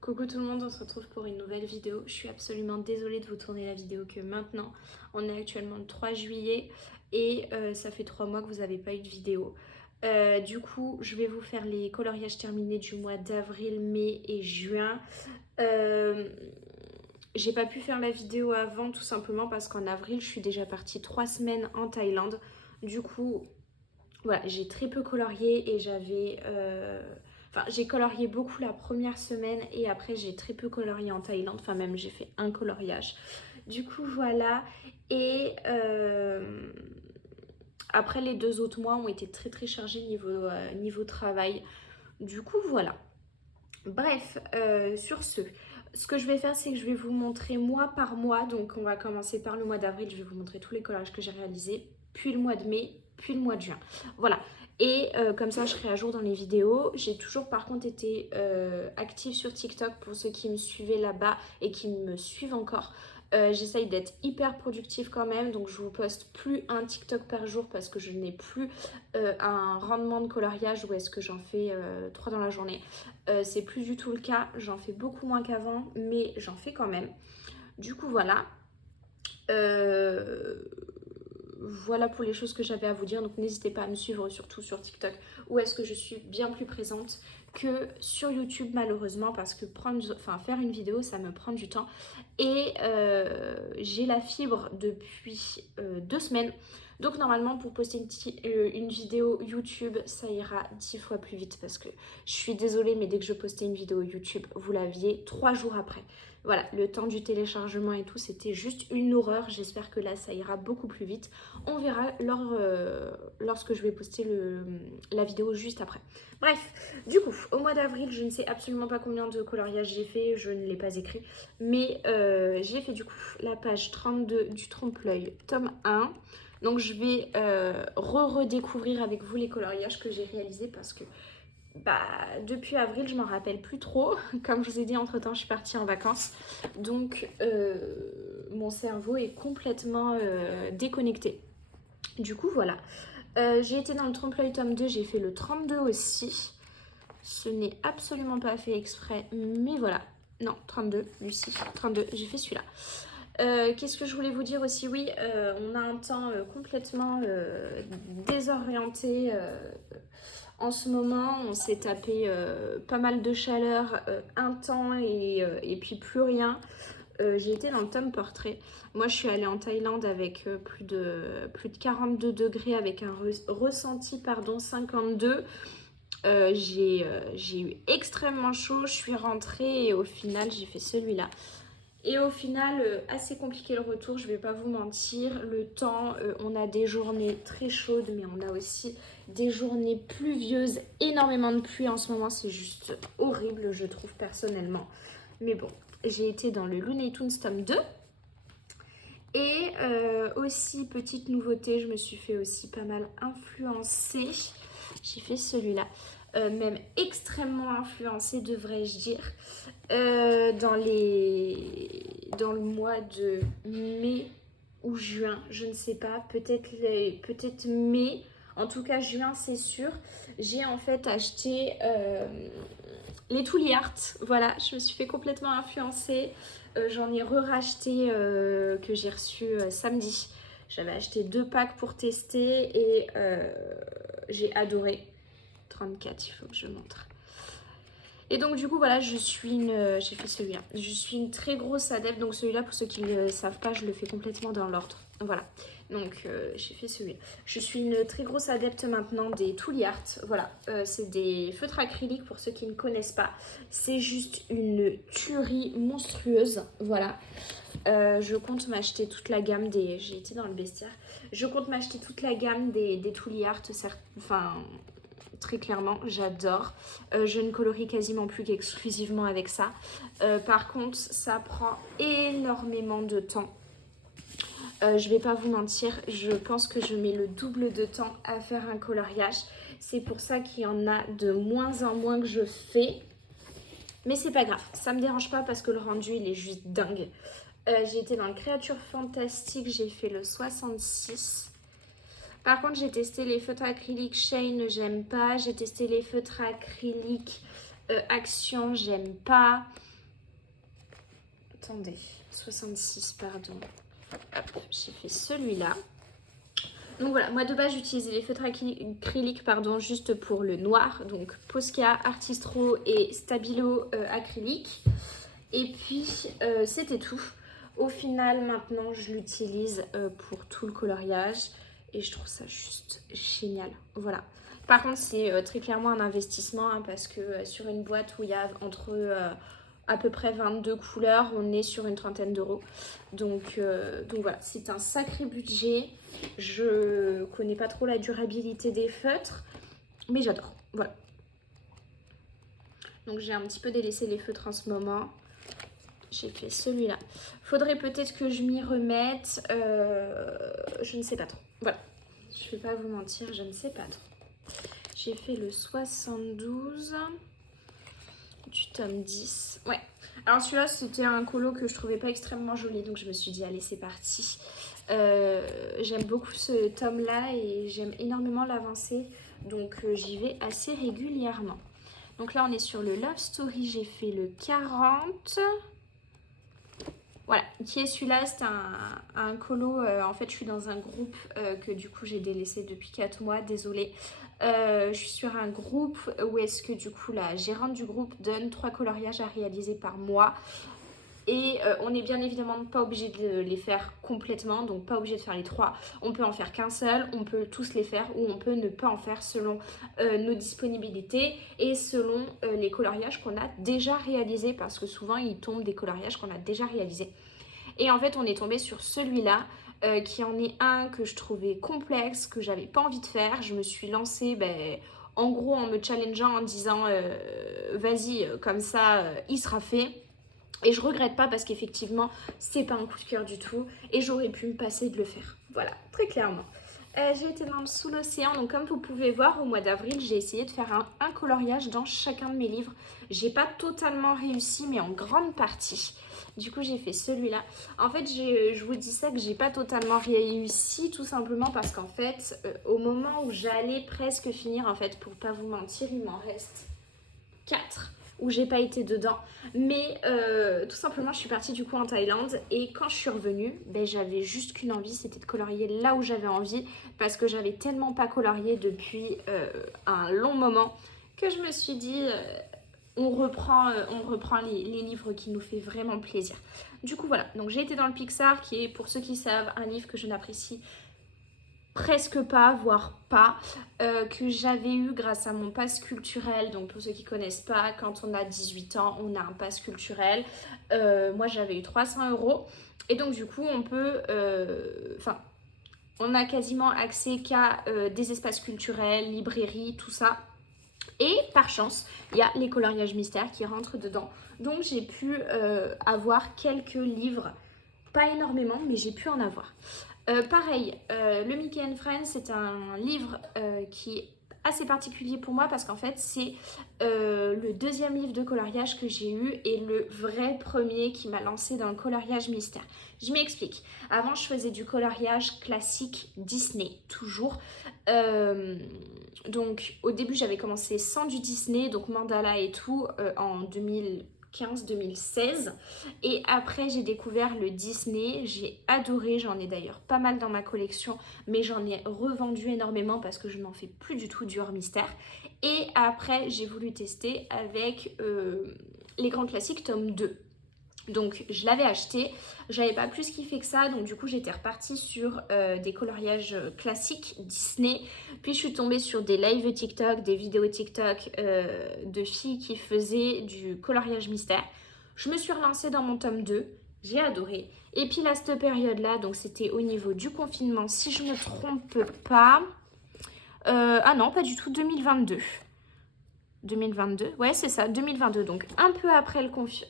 Coucou tout le monde, on se retrouve pour une nouvelle vidéo. Je suis absolument désolée de vous tourner la vidéo que maintenant. On est actuellement le 3 juillet et ça fait 3 mois que vous n'avez pas eu de vidéo. Du coup, je vais vous faire les coloriages terminés du mois d'avril, mai et juin. J'ai pas pu faire la vidéo avant tout simplement parce qu'en avril, je suis déjà partie 3 semaines en Thaïlande. Du coup, voilà, j'ai très peu colorié et j'avais... Enfin, j'ai colorié beaucoup la première semaine et après j'ai très peu colorié en Thaïlande. Enfin, même j'ai fait un coloriage. Du coup, voilà. Et après, les 2 autres mois ont été très très chargés niveau travail. Du coup, voilà. Bref, sur ce que je vais faire, c'est que je vais vous montrer mois par mois. Donc, on va commencer par le mois d'avril. Je vais vous montrer tous les collages que j'ai réalisés. Puis le mois de mai, puis le mois de juin. Voilà. Et comme ça, je serai à jour dans les vidéos. J'ai toujours, par contre, été active sur TikTok pour ceux qui me suivaient là-bas et qui me suivent encore. J'essaye d'être hyper productive quand même. Donc, je vous poste plus un TikTok par jour parce que je n'ai plus un rendement de coloriage où est-ce que j'en fais 3 dans la journée. C'est plus du tout le cas, j'en fais beaucoup moins qu'avant, mais j'en fais quand même. Du coup, voilà. Voilà pour les choses que j'avais à vous dire. Donc, n'hésitez pas à me suivre, surtout sur TikTok, où est-ce que je suis bien plus présente que sur YouTube, malheureusement, parce que faire une vidéo, ça me prend du temps. Et j'ai la fibre depuis 2 semaines. Donc normalement pour poster une vidéo YouTube, ça ira 10 fois plus vite parce que je suis désolée, mais dès que je postais une vidéo YouTube, vous l'aviez 3 jours après. Voilà, le temps du téléchargement et tout, c'était juste une horreur. J'espère que là, ça ira beaucoup plus vite. On verra lorsque je vais poster la vidéo juste après. Bref, du coup, au mois d'avril, je ne sais absolument pas combien de coloriages j'ai fait, je ne l'ai pas écrit. Mais j'ai fait du coup la page 32 du trompe-l'œil, tome 1. Donc je vais redécouvrir avec vous les coloriages que j'ai réalisés parce que depuis avril, je m'en rappelle plus trop. Comme je vous ai dit, entre-temps, je suis partie en vacances. Donc mon cerveau est complètement déconnecté. Du coup, voilà. J'ai été dans le trompe-l'œil tome 2, j'ai fait le 32 aussi. Ce n'est absolument pas fait exprès, mais voilà. Non, 32, Lucie, 32, j'ai fait celui-là. Qu'est-ce que je voulais vous dire aussi? Oui, on a un temps complètement désorienté en ce moment. On s'est tapé pas mal de chaleur, un temps et puis plus rien. J'ai été dans le tome portrait. Moi, je suis allée en Thaïlande avec plus de 42 degrés, avec un ressenti, 52. J'ai eu extrêmement chaud. Je suis rentrée et au final, j'ai fait celui-là. Et au final, assez compliqué le retour, je vais pas vous mentir. Le temps, on a des journées très chaudes, mais on a aussi des journées pluvieuses. Énormément de pluie en ce moment, c'est juste horrible, je trouve personnellement. Mais bon, j'ai été dans le Looney Tunes tome 2. Et aussi, petite nouveauté, je me suis fait aussi pas mal influencer. J'ai fait celui-là. Même extrêmement influencé, devrais-je dire, dans le mois de mai ou juin, je ne sais pas, peut-être mai, en tout cas juin c'est sûr. J'ai en fait acheté les Tooly Art, voilà, je me suis fait complètement influencer. J'en ai re-racheté que j'ai reçu samedi. J'avais acheté 2 packs pour tester et j'ai adoré. 34, il faut que je montre. Et donc du coup voilà, j'ai fait celui-là. Je suis une très grosse adepte, donc celui-là pour ceux qui ne le savent pas, je le fais complètement dans l'ordre. Voilà, donc j'ai fait celui-là. Je suis une très grosse adepte maintenant des Tooly Art. Voilà, c'est des feutres acryliques pour ceux qui ne connaissent pas. C'est juste une tuerie monstrueuse, voilà. Je compte m'acheter toute la gamme des... J'ai été dans le bestiaire. Je compte m'acheter toute la gamme des Tooly Art, enfin... Très clairement, j'adore. Je ne colorie quasiment plus qu'exclusivement avec ça. Par contre, ça prend énormément de temps. Je vais pas vous mentir, je pense que je mets le double de temps à faire un coloriage. C'est pour ça qu'il y en a de moins en moins que je fais. Mais c'est pas grave, ça me dérange pas parce que le rendu il est juste dingue. J'ai été dans le Créature Fantastique, j'ai fait le 66. Par contre, j'ai testé les feutres acryliques Shane, j'aime pas. J'ai testé les feutres acryliques Action, j'aime pas. attendez, 66, pardon. Hop, j'ai fait celui-là. Donc voilà, moi de base j'utilisais les feutres acryliques pardon, juste pour le noir. Donc Posca, Artistro et Stabilo acrylique. Et puis c'était tout. Au final maintenant je l'utilise pour tout le coloriage. Et je trouve ça juste génial. Voilà. Par contre c'est très clairement un investissement hein, parce que sur une boîte où il y a entre à peu près 22 couleurs, on est sur une trentaine d'euros. Donc voilà, c'est un sacré budget. Je connais pas trop la durabilité des feutres, mais j'adore. Voilà. Donc j'ai un petit peu délaissé les feutres en ce moment. J'ai fait celui-là. Faudrait peut-être que je m'y remette. Je ne sais pas trop. Voilà. Je vais pas vous mentir, je ne sais pas trop. J'ai fait le 72 du tome 10. Ouais. Alors celui-là, c'était un colo que je trouvais pas extrêmement joli. Donc je me suis dit, allez, c'est parti. J'aime beaucoup ce tome-là et j'aime énormément l'avancée. Donc j'y vais assez régulièrement. Donc là, on est sur le Love Story. J'ai fait le 40. Voilà, qui est celui-là, c'est un colo, en fait je suis dans un groupe que du coup j'ai délaissé depuis 4 mois, désolée. Je suis sur un groupe où est-ce que du coup la gérante du groupe donne 3 coloriages à réaliser par mois. Et on n'est bien évidemment pas obligé de les faire complètement, donc pas obligé de faire les 3. On peut en faire qu'un seul, on peut tous les faire ou on peut ne pas en faire selon nos disponibilités et selon les coloriages qu'on a déjà réalisés parce que souvent il tombe des coloriages qu'on a déjà réalisés. Et en fait on est tombé sur celui-là qui en est un que je trouvais complexe, que j'avais pas envie de faire. Je me suis lancée en gros en me challengeant en disant vas-y comme ça il sera fait. Et je regrette pas parce qu'effectivement, c'est pas un coup de cœur du tout et j'aurais pu me passer de le faire. Voilà, très clairement. J'ai été dans le sous l'océan, donc comme vous pouvez voir, au mois d'avril, j'ai essayé de faire un coloriage dans chacun de mes livres. J'ai pas totalement réussi, mais en grande partie. Du coup, j'ai fait celui-là. En fait, je vous dis ça que j'ai pas totalement réussi, tout simplement parce qu'en fait, au moment où j'allais presque finir, en fait, pour pas vous mentir, il m'en reste 4 où j'ai pas été dedans, mais tout simplement je suis partie du coup en Thaïlande et quand je suis revenue, j'avais juste qu'une envie, c'était de colorier là où j'avais envie parce que j'avais tellement pas colorié depuis un long moment que je me suis dit on reprend les livres qui nous fait vraiment plaisir. Du coup voilà, donc j'ai été dans le Pixar qui est pour ceux qui savent un livre que je n'apprécie presque pas, voire pas, que j'avais eu grâce à mon pass culturel. Donc pour ceux qui connaissent pas, quand on a 18 ans, on a un pass culturel. Moi j'avais eu 300 € et donc du coup on peut, on a quasiment accès qu'à des espaces culturels, librairies, tout ça. Et par chance, il y a les coloriages mystères qui rentrent dedans. Donc j'ai pu avoir quelques livres, pas énormément, mais j'ai pu en avoir. Pareil, le Mickey and Friends, c'est un livre qui est assez particulier pour moi parce qu'en fait, c'est le deuxième livre de coloriage que j'ai eu et le vrai premier qui m'a lancé dans le coloriage mystère. Je m'explique. Avant, je faisais du coloriage classique Disney, toujours. Donc, au début, j'avais commencé sans du Disney, donc mandala et tout, en 2015-2016 et après j'ai découvert le Disney, j'ai adoré, j'en ai d'ailleurs pas mal dans ma collection mais j'en ai revendu énormément parce que je n'en fais plus du tout du hors mystère et après j'ai voulu tester avec les grands classiques tome 2. Donc je l'avais acheté, j'avais pas plus kiffé que ça, donc du coup j'étais repartie sur des coloriages classiques Disney, puis je suis tombée sur des lives TikTok, des vidéos TikTok de filles qui faisaient du coloriage mystère. Je me suis relancée dans mon tome 2, j'ai adoré. Et puis là, cette période-là, donc c'était au niveau du confinement, si je ne me trompe pas, ah non, pas du tout, 2022. 2022, ouais c'est ça, 2022, donc un peu après le confinement,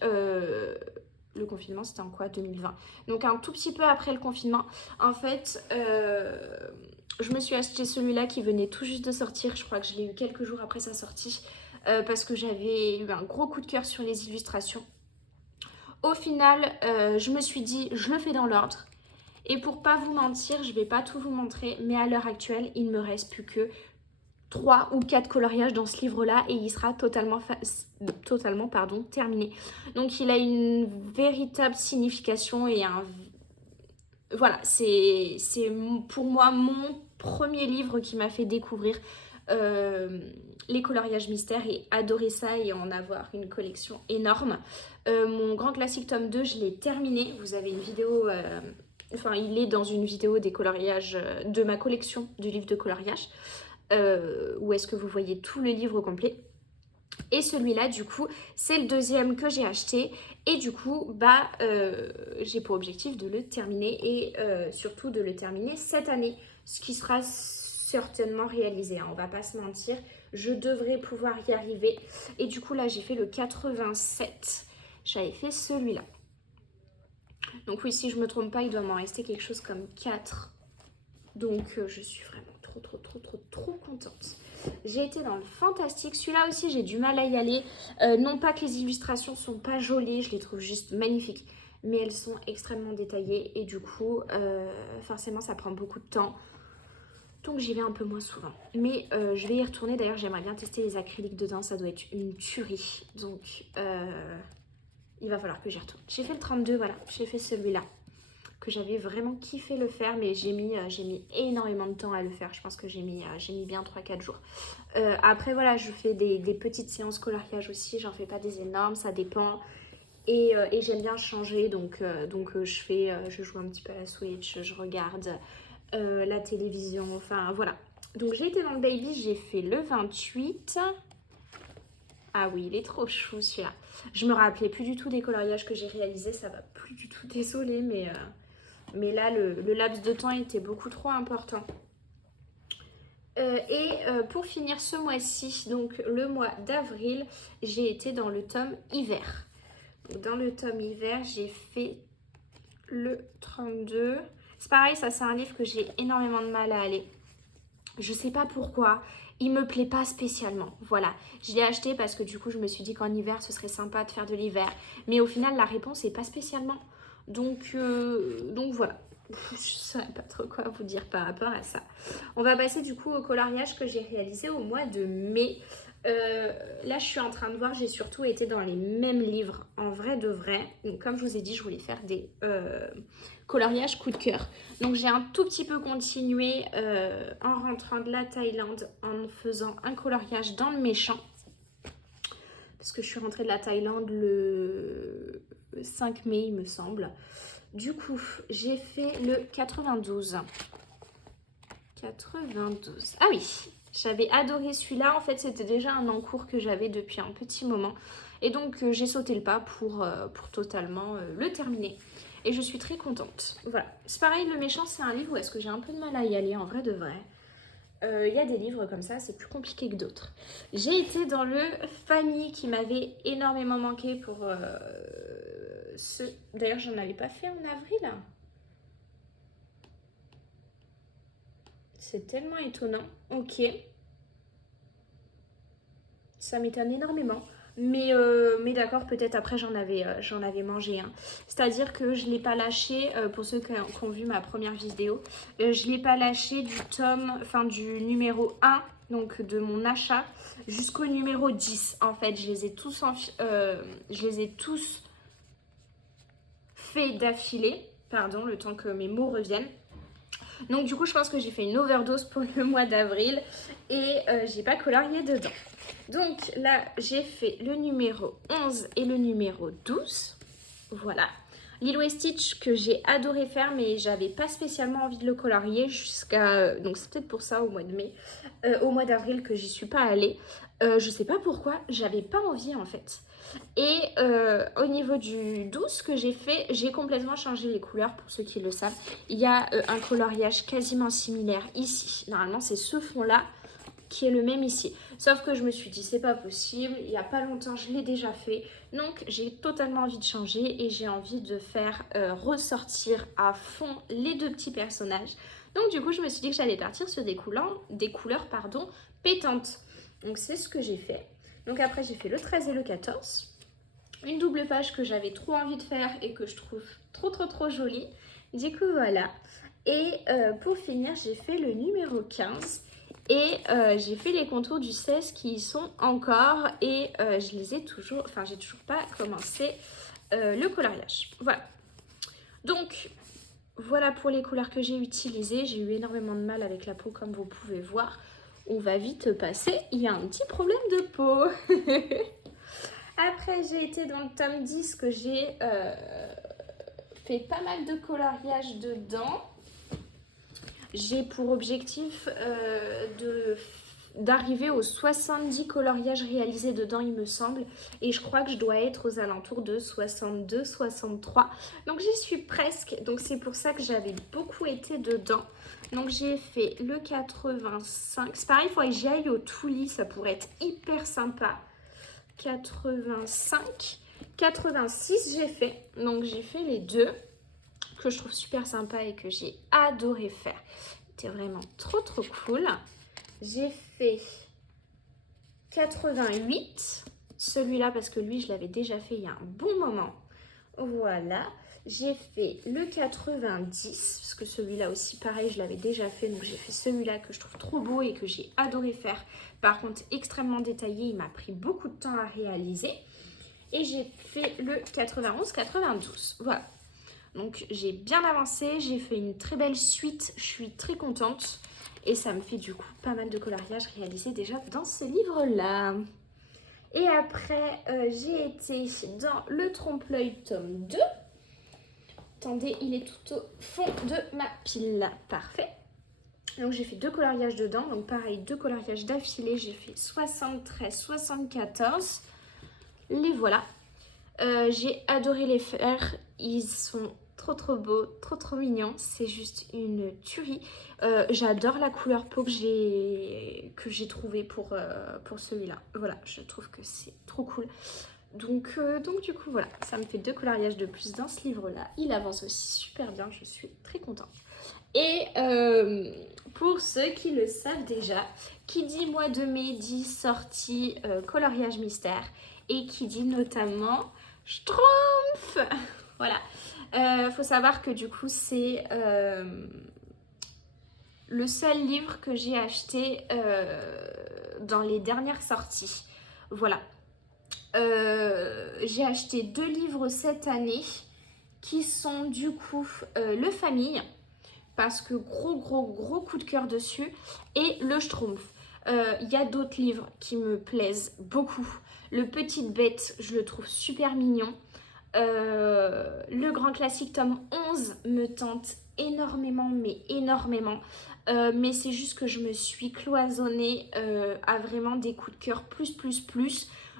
c'était en quoi, 2020. Donc un tout petit peu après le confinement, en fait, je me suis acheté celui-là qui venait tout juste de sortir. Je crois que je l'ai eu quelques jours après sa sortie parce que j'avais eu un gros coup de cœur sur les illustrations. Au final, je me suis dit, je le fais dans l'ordre. Et pour pas vous mentir, je vais pas tout vous montrer, mais à l'heure actuelle, il me reste plus que 3 ou 4 coloriages dans ce livre-là et il sera totalement, terminé. Donc il a une véritable signification et voilà, c'est pour moi mon premier livre qui m'a fait découvrir les coloriages mystères et adorer ça et en avoir une collection énorme. Mon grand classique tome 2, je l'ai terminé. Vous avez une vidéo... il est dans une vidéo des coloriages de ma collection du livre de coloriage. Où est-ce que vous voyez tout le livre complet. Et celui-là, du coup, c'est le deuxième que j'ai acheté. Et du coup, j'ai pour objectif de le terminer et surtout de le terminer cette année. Ce qui sera certainement réalisé, hein, on va pas se mentir. Je devrais pouvoir y arriver. Et du coup, là, j'ai fait le 87. J'avais fait celui-là. Donc oui, si je me trompe pas, il doit m'en rester quelque chose comme 4. Donc je suis vraiment trop contente. J'ai été dans le fantastique. Celui-là aussi, j'ai du mal à y aller. Non pas que les illustrations sont pas jolies, je les trouve juste magnifiques. Mais elles sont extrêmement détaillées et du coup, forcément, ça prend beaucoup de temps. Donc j'y vais un peu moins souvent. Mais je vais y retourner. D'ailleurs, j'aimerais bien tester les acryliques dedans. Ça doit être une tuerie. Donc il va falloir que j'y retourne. J'ai fait le 32, voilà. J'ai fait celui-là. Que j'avais vraiment kiffé le faire, mais j'ai mis énormément de temps à le faire. Je pense que j'ai mis bien 3-4 jours. Après, voilà, je fais des petites séances coloriage aussi. J'en fais pas des énormes, ça dépend. Et j'aime bien changer, donc je joue un petit peu à la Switch, je regarde la télévision, enfin voilà. Donc j'ai été dans le baby, j'ai fait le 28. Ah oui, il est trop chou celui-là. Je me rappelais plus du tout des coloriages que j'ai réalisés, ça va plus du tout, désolée, mais là le laps de temps était beaucoup trop important. Pour finir ce mois-ci, donc le mois d'avril, j'ai été dans le tome hiver. Donc, dans le tome hiver, j'ai fait le 32. C'est pareil, ça c'est un livre que j'ai énormément de mal à aller. Je sais pas pourquoi, il me plaît pas spécialement. Voilà, je l'ai acheté parce que du coup je me suis dit qu'en hiver ce serait sympa de faire de l'hiver. Mais au final la réponse est pas spécialement. Donc voilà, je saurais pas trop quoi vous dire par rapport à ça. On va passer du coup au coloriage que j'ai réalisé au mois de mai. Là je suis en train de voir, j'ai surtout été dans les mêmes livres en vrai de vrai. Donc comme je vous ai dit, je voulais faire des coloriages coup de cœur. Donc j'ai un tout petit peu continué en rentrant de la Thaïlande en faisant un coloriage dans le méchant. Parce que je suis rentrée de la Thaïlande le 5 mai il me semble. Du coup j'ai fait le 92. 92. Ah oui, j'avais adoré celui-là. En fait, c'était déjà un encours que j'avais depuis un petit moment. Et donc, j'ai sauté le pas pour totalement le terminer. Et je suis très contente. Voilà. C'est pareil, Le Méchant, c'est un livre où est-ce que j'ai un peu de mal à y aller, en vrai de vrai. Il y a des livres comme ça, c'est plus compliqué que d'autres. J'ai été dans le Fanny qui m'avait énormément manqué pour ce... D'ailleurs, j'en avais pas fait en avril. C'est tellement étonnant. Ok. Ça m'étonne énormément. Mais d'accord, peut-être après j'en avais mangé un. C'est-à-dire que je ne l'ai pas lâché, pour ceux qui ont vu ma première vidéo, je ne l'ai pas lâché du numéro 1, donc de mon achat, jusqu'au numéro 10. En fait, je les ai tous faits d'affilée, pardon, le temps que mes mots reviennent. Donc du coup, je pense que j'ai fait une overdose pour le mois d'avril et j'ai pas colorié dedans. Donc là, j'ai fait le numéro 11 et le numéro 12. Voilà. Lilo et Stitch que j'ai adoré faire, mais j'avais pas spécialement envie de le colorier jusqu'à... donc c'est peut-être pour ça au mois de mai. Au mois d'avril que j'y suis pas allée. Je sais pas pourquoi, j'avais pas envie en fait. Et au niveau du 12 que j'ai fait, j'ai complètement changé les couleurs pour ceux qui le savent. Il y a un coloriage quasiment similaire ici. Normalement, c'est ce fond-là qui est le même ici. Sauf que je me suis dit, c'est pas possible. Il y a pas longtemps, je l'ai déjà fait. Donc, j'ai totalement envie de changer et j'ai envie de faire ressortir à fond les deux petits personnages. Donc, du coup, je me suis dit que j'allais partir sur des couleurs pétantes. Donc, c'est ce que j'ai fait. Donc après, j'ai fait le 13 et le 14. Une double page que j'avais trop envie de faire et que je trouve trop jolie. Du coup, voilà. Et pour finir, j'ai fait le numéro 15. Et j'ai fait les contours du 16 qui y sont encore et je les ai toujours, enfin j'ai toujours pas commencé le coloriage. Voilà. Donc voilà pour les couleurs que j'ai utilisées. J'ai eu énormément de mal avec la peau comme vous pouvez voir. On va vite passer. Il y a un petit problème de peau. Après j'ai été dans le tome 10 que j'ai fait pas mal de coloriage dedans. J'ai pour objectif d'arriver aux 70 coloriages réalisés dedans, il me semble. Et je crois que je dois être aux alentours de 62, 63. Donc j'y suis presque. Donc c'est pour ça que j'avais beaucoup été dedans. Donc j'ai fait le 85. C'est pareil, il faudrait que j'y aille au Touli. Ça pourrait être hyper sympa. 85. 86 j'ai fait. Donc j'ai fait les deux, que je trouve super sympa et que j'ai adoré faire. C'était vraiment trop cool. J'ai fait 88, celui-là parce que lui je l'avais déjà fait il y a un bon moment. Voilà, j'ai fait le 90 parce que celui-là aussi pareil je l'avais déjà fait, donc j'ai fait celui-là que je trouve trop beau et que j'ai adoré faire. Par contre extrêmement détaillé, il m'a pris beaucoup de temps à réaliser. Et j'ai fait le 91-92, voilà. Donc j'ai bien avancé, j'ai fait une très belle suite, je suis très contente. Et ça me fait du coup pas mal de coloriage réalisé déjà dans ce livre-là. Et après, j'ai été dans le Trompe-l'œil tome 2. Attendez, il est tout au fond de ma pile. Parfait. Donc j'ai fait deux coloriages dedans. Donc pareil, deux coloriages d'affilée. J'ai fait 73, 74. Les voilà. J'ai adoré les faire. Ils sont trop beaux, trop mignons. C'est juste une tuerie. J'adore la couleur peau que j'ai trouvée pour celui-là. Voilà, je trouve que c'est trop cool. Donc du coup, voilà, ça me fait deux coloriages de plus dans ce livre-là. Il avance aussi super bien, je suis très contente. Et pour ceux qui le savent déjà, qui dit mois de mai dit sortie coloriage mystère. Et qui dit notamment Schtroumpf. Voilà. Faut savoir que du coup, c'est le seul livre que j'ai acheté dans les dernières sorties. Voilà. J'ai acheté deux livres cette année qui sont du coup Le Famille, parce que gros coup de cœur dessus, et le Schtroumpf. Il y a d'autres livres qui me plaisent beaucoup. Le Petite Bête, je le trouve super mignon. Le grand classique tome 11 me tente énormément, mais énormément. Mais c'est juste que je me suis cloisonnée à vraiment des coups de cœur plus.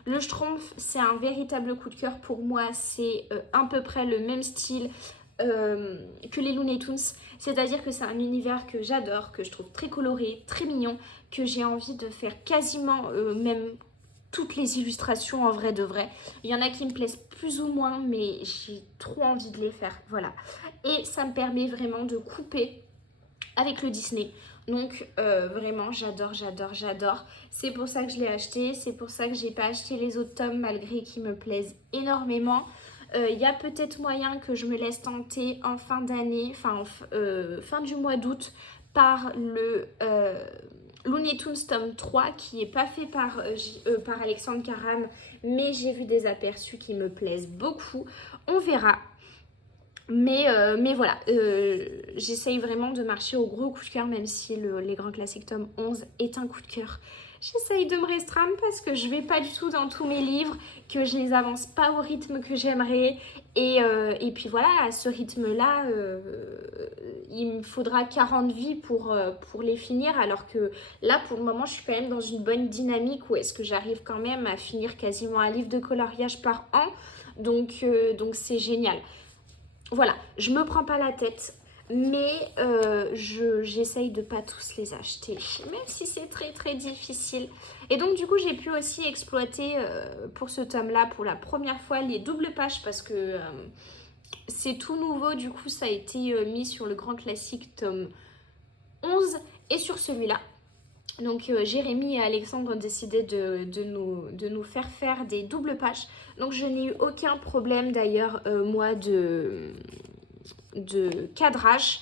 Le Schtroumpf, c'est un véritable coup de cœur pour moi. C'est à peu près le même style que les Looney Tunes. C'est-à-dire que c'est un univers que j'adore, que je trouve très coloré, très mignon, que j'ai envie de faire quasiment même toutes les illustrations en vrai de vrai. Il y en a qui me plaisent plus ou moins, mais j'ai trop envie de les faire. Voilà. Et ça me permet vraiment de couper avec le Disney. Donc vraiment j'adore. C'est pour ça que je l'ai acheté. C'est pour ça que j'ai pas acheté les autres tomes malgré qu'ils me plaisent énormément. Il y a peut-être moyen que je me laisse tenter en fin d'année, fin du mois d'août, par le Looney Tunes tome 3 qui n'est pas fait par Alexandre Caram, mais j'ai vu des aperçus qui me plaisent beaucoup. On verra. Mais voilà, j'essaye vraiment de marcher au gros coup de cœur, même si les grands classiques tome 11 est un coup de cœur. J'essaye de me restreindre parce que je vais pas du tout dans tous mes livres, que je les avance pas au rythme que j'aimerais. Et puis voilà, à ce rythme-là, il me faudra 40 vies pour les finir. Alors que là, pour le moment, je suis quand même dans une bonne dynamique où est-ce que j'arrive quand même à finir quasiment un livre de coloriage par an. Donc c'est génial. Voilà, je me prends pas la tête. Mais j'essaye de pas tous les acheter, même si c'est très difficile. Et donc du coup j'ai pu aussi exploiter pour ce tome là pour la première fois les doubles pages, parce que c'est tout nouveau. Du coup ça a été mis sur le grand classique tome 11 et sur celui-là. Donc Jérémy et Alexandre ont décidé de nous faire des doubles pages. Donc je n'ai eu aucun problème d'ailleurs moi de cadrage.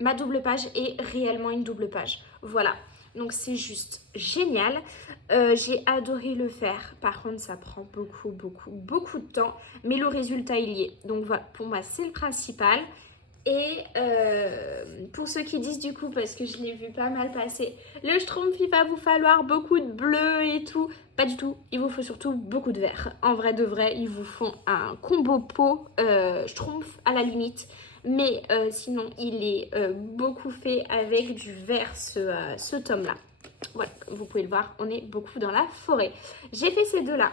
Ma double page est réellement une double page. Voilà. Donc c'est juste génial. J'ai adoré le faire. Par contre, ça prend beaucoup de temps. Mais le résultat, il y est. Donc voilà, pour moi, c'est le principal. Et pour ceux qui disent du coup, parce que je l'ai vu pas mal passer, le Schtroumpf, il va vous falloir beaucoup de bleu et tout. Pas du tout, il vous faut surtout beaucoup de vert. En vrai de vrai, ils vous font un combo pot Schtroumpf à la limite. Mais sinon, il est beaucoup fait avec du vert, ce tome-là. Voilà, vous pouvez le voir, on est beaucoup dans la forêt. J'ai fait ces deux-là.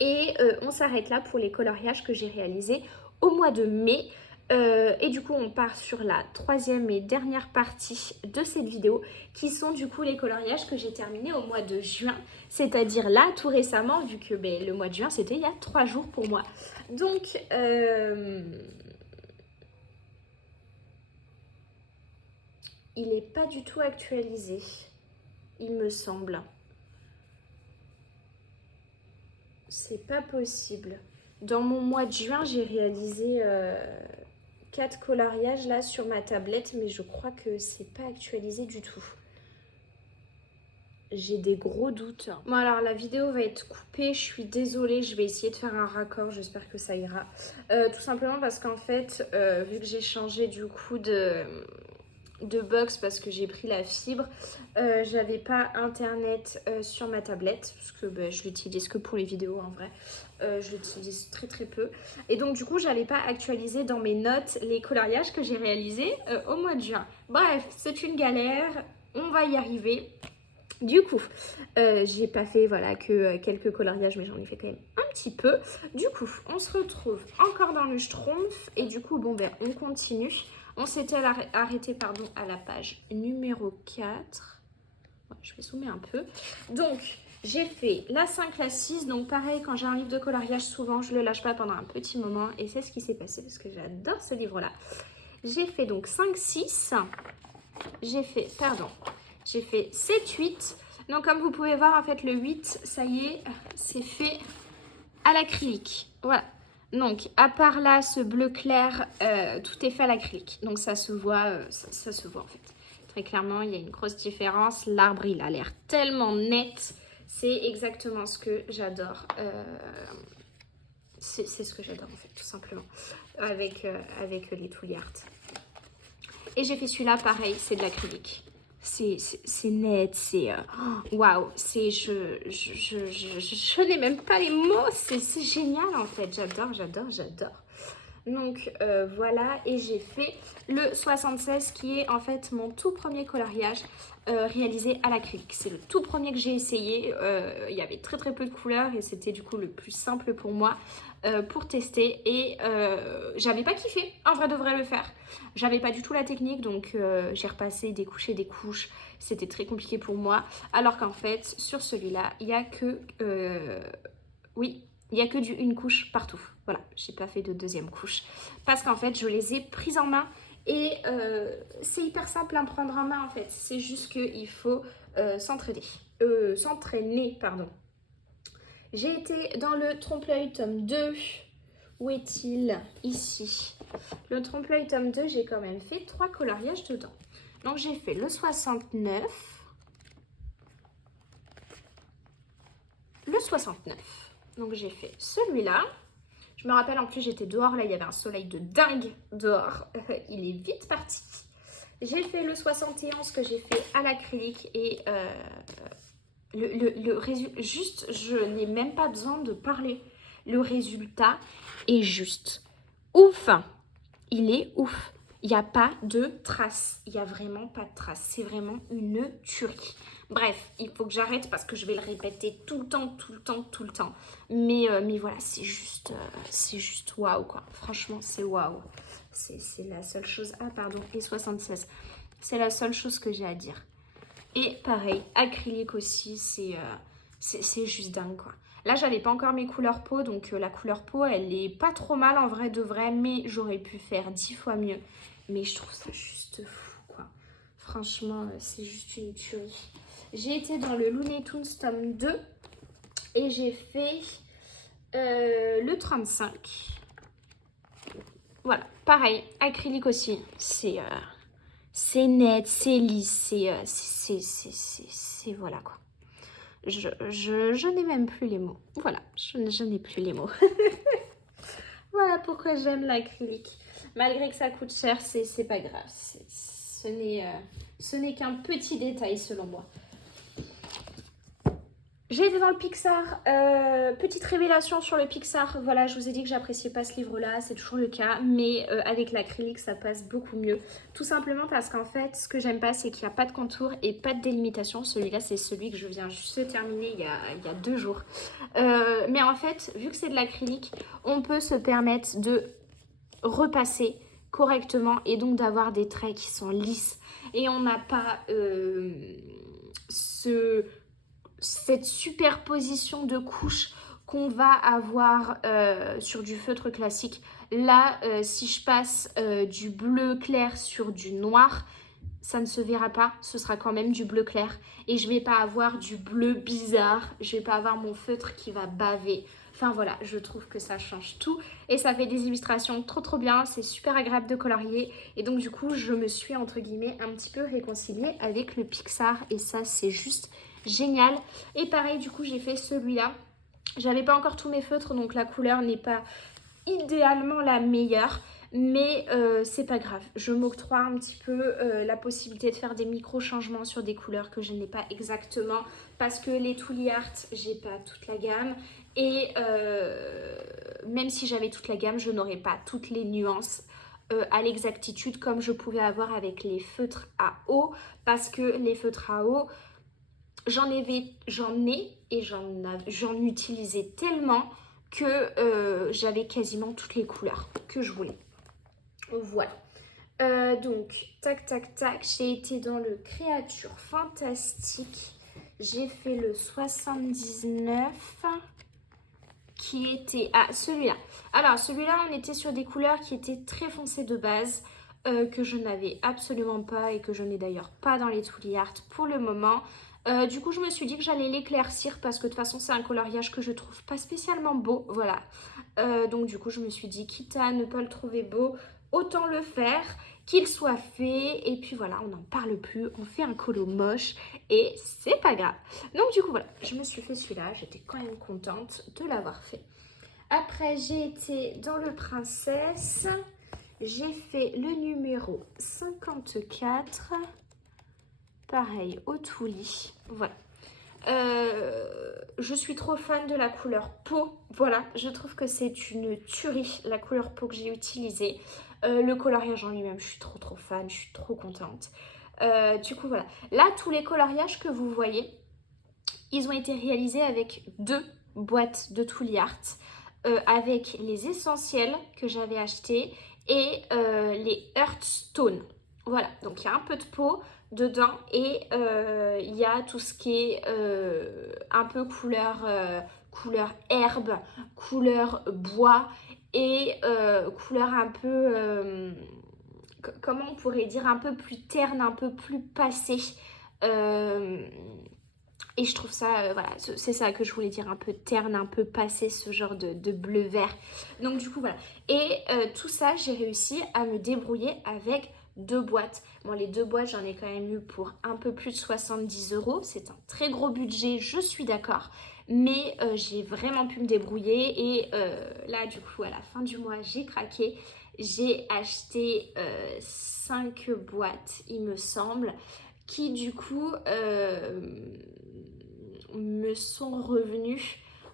Et on s'arrête là pour les coloriages que j'ai réalisés au mois de mai. Et du coup, on part sur la troisième et dernière partie de cette vidéo, qui sont du coup les coloriages que j'ai terminés au mois de juin, c'est-à-dire là, tout récemment, vu que le mois de juin, c'était il y a 3 jours pour moi. Donc, il n'est pas du tout actualisé, il me semble. C'est pas possible. Dans mon mois de juin, j'ai réalisé 4 coloriages là sur ma tablette, mais je crois que c'est pas actualisé du tout. J'ai des gros doutes. Bon alors la vidéo va être coupée, je suis désolée, je vais essayer de faire un raccord, j'espère que ça ira. Tout simplement parce qu'en fait, vu que j'ai changé du coup de box parce que j'ai pris la fibre, j'avais pas internet sur ma tablette parce que je l'utilise que pour les vidéos en vrai. Je l'utilise très peu et donc du coup j'allais pas actualiser dans mes notes les coloriages que j'ai réalisés au mois de juin. Bref, c'est une galère, on va y arriver. Du coup, j'ai pas fait voilà que quelques coloriages, mais j'en ai fait quand même un petit peu. Du coup, on se retrouve encore dans le Schtroumpf et du coup, bon on continue. On s'était arrêté pardon, à la page numéro 4. Je vais zoomer un peu. Donc, j'ai fait la 5, la 6. Donc, pareil, quand j'ai un livre de coloriage, souvent, je ne le lâche pas pendant un petit moment. Et c'est ce qui s'est passé parce que j'adore ce livre-là. J'ai fait donc 5, 6. J'ai fait 7, 8. Donc, comme vous pouvez voir, en fait, le 8, ça y est, c'est fait à l'acrylique. Voilà. Donc, à part là, ce bleu clair, tout est fait à l'acrylique. Donc, ça se voit, ça se voit en fait. Très clairement, il y a une grosse différence. L'arbre, il a l'air tellement net. C'est exactement ce que j'adore. C'est ce que j'adore en fait, tout simplement. Avec les Tooly Art. Et j'ai fait celui-là, pareil, c'est de l'acrylique. C'est net, c'est waouh, c'est je n'ai même pas les mots, c'est génial en fait, j'adore. Donc voilà, et j'ai fait le 76 qui est en fait mon tout premier coloriage réalisé à l'acrylique. C'est le tout premier que j'ai essayé, il y avait très peu de couleurs et c'était du coup le plus simple pour moi pour tester et j'avais pas kiffé en vrai de vrai le faire. J'avais pas du tout la technique donc j'ai repassé des couches, c'était très compliqué pour moi. Alors qu'en fait sur celui-là il y a que il n'y a que une couche partout. Voilà, j'ai pas fait de deuxième couche. Parce qu'en fait, je les ai prises en main. Et c'est hyper simple à prendre en main en fait. C'est juste qu'il faut s'entraîner. Pardon. J'ai été dans le trompe-l'œil tome 2. Où est-il? Ici. Le trompe-l'œil tome 2, j'ai quand même fait 3 coloriages dedans. Donc j'ai fait le 69. Le 69. Donc j'ai fait celui-là. Je me rappelle en plus j'étais dehors, là il y avait un soleil de dingue dehors. Il est vite parti. J'ai fait le 71 que j'ai fait à l'acrylique et le résultat, juste je n'ai même pas besoin de parler. Le résultat est juste ouf. Il est ouf. Il n'y a pas de traces. Il n'y a vraiment pas de traces. C'est vraiment une tuerie. Bref, il faut que j'arrête parce que je vais le répéter tout le temps. Mais voilà, c'est juste waouh quoi. Franchement, c'est waouh. C'est la seule chose. Ah pardon, et 76. C'est la seule chose que j'ai à dire. Et pareil, acrylique aussi, c'est juste dingue quoi. Là, j'avais pas encore mes couleurs peau, donc la couleur peau, elle est pas trop mal en vrai de vrai, mais j'aurais pu faire 10 fois mieux. Mais je trouve ça juste fou quoi. Franchement, c'est juste une tuerie. J'ai été dans le Looney Tunes tome 2 et j'ai fait le 35. Voilà, pareil, acrylique aussi. C'est C'est net, c'est lisse, c'est voilà quoi. Je n'ai même plus les mots. Voilà, je n'ai plus les mots. Voilà pourquoi j'aime l'acrylique. Malgré que ça coûte cher, c'est pas grave. Ce n'est qu'un petit détail selon moi. J'ai été dans le Pixar. Petite révélation sur le Pixar. Voilà, je vous ai dit que j'appréciais pas ce livre-là, c'est toujours le cas. Mais avec l'acrylique, ça passe beaucoup mieux. Tout simplement parce qu'en fait, ce que j'aime pas, c'est qu'il n'y a pas de contour et pas de délimitation. Celui-là, c'est celui que je viens juste de terminer il y a 2 jours. Mais en fait, vu que c'est de l'acrylique, on peut se permettre de repasser correctement et donc d'avoir des traits qui sont lisses. Et on n'a pas cette superposition de couches qu'on va avoir sur du feutre classique. Là, si je passe du bleu clair sur du noir, ça ne se verra pas, ce sera quand même du bleu clair. Et je ne vais pas avoir du bleu bizarre, je ne vais pas avoir mon feutre qui va baver. Enfin voilà, je trouve que ça change tout et ça fait des illustrations trop bien, c'est super agréable de colorier et donc du coup je me suis entre guillemets un petit peu réconciliée avec le Pixar et ça c'est juste génial. Et pareil du coup j'ai fait celui-là, j'avais pas encore tous mes feutres donc la couleur n'est pas idéalement la meilleure. Mais c'est pas grave, je m'octroie un petit peu la possibilité de faire des micro-changements sur des couleurs que je n'ai pas exactement parce que les Tooly Art, j'ai pas toute la gamme et même si j'avais toute la gamme, je n'aurais pas toutes les nuances à l'exactitude comme je pouvais avoir avec les feutres à eau parce que les feutres à eau, j'en ai et j'en utilisais tellement que j'avais quasiment toutes les couleurs que je voulais. Voilà. Donc, tac, j'ai été dans le Créature Fantastique. J'ai fait le 79 qui était... Ah, celui-là. Alors, celui-là, on était sur des couleurs qui étaient très foncées de base, que je n'avais absolument pas et que je n'ai d'ailleurs pas dans les Tooly Art pour le moment. Du coup, je me suis dit que j'allais l'éclaircir parce que de toute façon, c'est un coloriage que je trouve pas spécialement beau. Voilà. Donc, du coup, je me suis dit, quitte à ne pas le trouver beau, autant le faire, qu'il soit fait. Et puis voilà, on n'en parle plus. On fait un colo moche et c'est pas grave. Donc, du coup, voilà, je me suis fait celui-là. J'étais quand même contente de l'avoir fait. Après, j'ai été dans le Princesse. J'ai fait le numéro 54. Pareil, au Tooly. Voilà. Je suis trop fan de la couleur peau. Voilà, je trouve que c'est une tuerie, la couleur peau que j'ai utilisée. Le coloriage en lui-même, je suis trop fan, je suis trop contente. Du coup, voilà. Là, tous les coloriages que vous voyez, ils ont été réalisés avec 2 boîtes de Tooly Art. Avec les essentiels que j'avais achetés et les Hearthstone. Voilà, donc il y a un peu de peau dedans et il y a tout ce qui est un peu couleur herbe, couleur bois et couleur un peu, comment on pourrait dire, un peu plus terne, un peu plus passée. Et je trouve ça, voilà, c'est ça que je voulais dire, un peu terne, un peu passé, ce genre de bleu-vert. Donc du coup, voilà. Et tout ça, j'ai réussi à me débrouiller avec 2 boîtes. Bon, les 2 boîtes, j'en ai quand même eu pour un peu plus de 70 €. C'est un très gros budget, je suis d'accord. Mais j'ai vraiment pu me débrouiller. Et là, du coup, à la fin du mois, j'ai craqué. J'ai acheté 5 boîtes, il me semble, qui du coup me sont revenus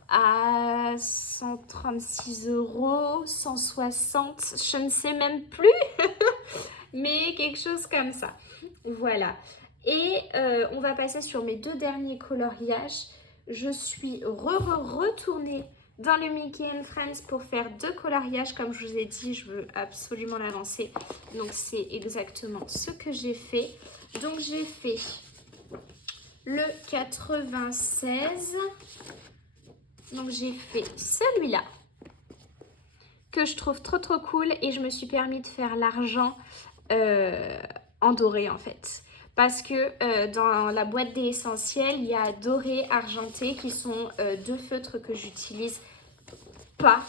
à 136 €, 160, je ne sais même plus, mais quelque chose comme ça. Voilà. Et on va passer sur mes 2 derniers coloriages. Je suis retournée dans le Mickey and Friends pour faire 2 coloriages. Comme je vous ai dit, je veux absolument l'avancer. Donc c'est exactement ce que j'ai fait. Donc j'ai fait le 96. Donc j'ai fait celui-là que je trouve trop cool et je me suis permis de faire l'argent en doré en fait. Parce que dans la boîte des essentiels, il y a doré, argenté qui sont 2 feutres que j'utilise pas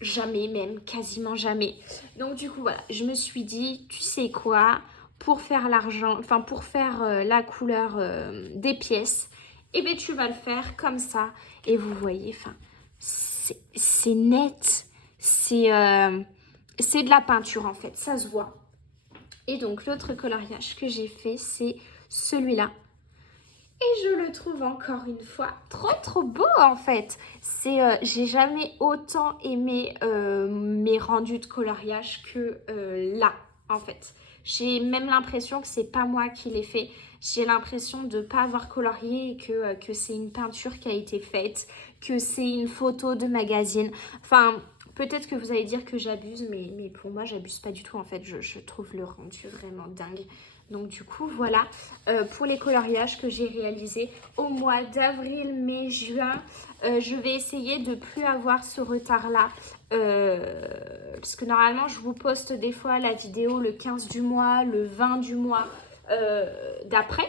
jamais, même quasiment jamais. Donc du coup voilà, je me suis dit, tu sais quoi, pour faire l'argent, enfin pour faire la couleur des pièces, et bien tu vas le faire comme ça. Et vous voyez, enfin, c'est net, c'est de la peinture en fait, ça se voit. Et donc l'autre coloriage que j'ai fait, c'est celui-là. Et je le trouve encore une fois trop beau en fait. J'ai jamais autant aimé mes rendus de coloriage que là en fait. J'ai même l'impression que c'est pas moi qui l'ai fait. J'ai l'impression de ne pas avoir colorié et que c'est une peinture qui a été faite, que c'est une photo de magazine. Enfin, peut-être que vous allez dire que j'abuse, mais pour moi, j'abuse pas du tout en fait. Je trouve le rendu vraiment dingue. Donc du coup, voilà pour les coloriages que j'ai réalisés au mois d'avril, mai, juin. Je vais essayer de plus avoir ce retard-là. Parce que normalement, je vous poste des fois la vidéo le 15 du mois, le 20 du mois d'après.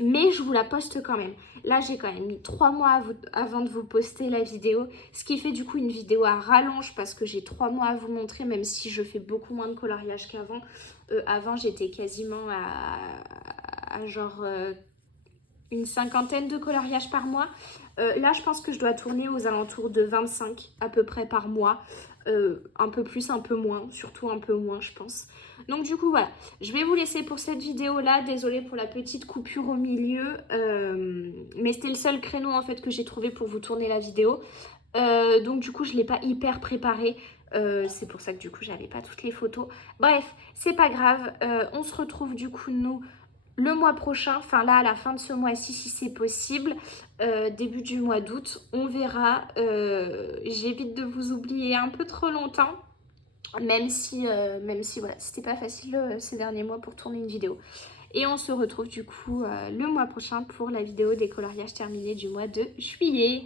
Mais je vous la poste quand même. Là, j'ai quand même mis 3 mois avant de vous poster la vidéo. Ce qui fait du coup une vidéo à rallonge parce que j'ai 3 mois à vous montrer, même si je fais beaucoup moins de coloriage qu'avant. Avant, j'étais quasiment à genre une cinquantaine de coloriages par mois. Là, je pense que je dois tourner aux alentours de 25 à peu près par mois. Un peu plus, un peu moins, surtout un peu moins, je pense. Donc du coup, voilà, je vais vous laisser pour cette vidéo-là. Désolée pour la petite coupure au milieu, mais c'était le seul créneau en fait que j'ai trouvé pour vous tourner la vidéo. Donc du coup, je ne l'ai pas hyper préparée. C'est pour ça que du coup, j'avais pas toutes les photos. Bref, c'est pas grave. On se retrouve du coup, nous, le mois prochain, enfin là à la fin de ce mois-ci si c'est possible, début du mois d'août, on verra. J'évite de vous oublier un peu trop longtemps, même si voilà, c'était pas facile ces derniers mois pour tourner une vidéo. Et on se retrouve du coup le mois prochain pour la vidéo des coloriages terminés du mois de juillet.